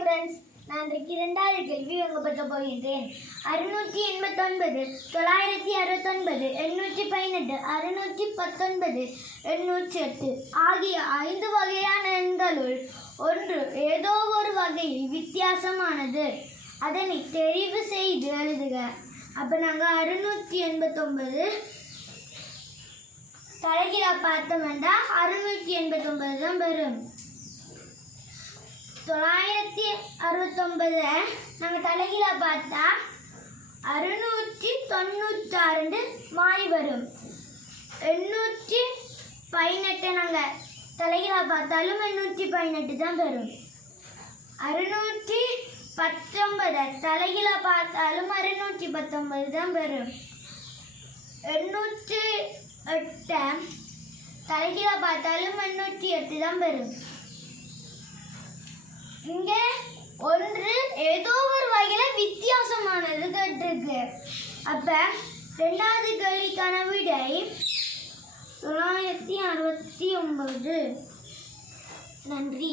Friends, நான் இன்றைக்கு 2வது கேள்வி உங்க பற்ற போகின்றேன். 689, 969, 818, 619, 808 ஆகிய 5 வகையான எண்களுள் ஒன்று ஏதோ ஒரு வகையில் வித்தியாசமானது. அதனை தெரிவு செய்து எழுதுக. அப்போ நாங்கள் 689 தலைகீழா பார்த்தோம்னா 689 தான் வரும். 969 நாங்கள் தலைகீழா பார்த்தா 696 மாறி வரும். 818 நாங்கள் தலைகீழா பார்த்தாலும் 818 தான் வரும். 619 தலைகீழா பார்த்தாலும் 619 தான் வரும். 808 தலைகீழா பார்த்தாலும் 808 தான் வரும். இங்க ஒன்று ஏதோ ஒரு வகையில வித்தியாசமானது கேட்டிருக்கு. அப்ப 2வது கேள்விக்கான விடை 969. நன்றி.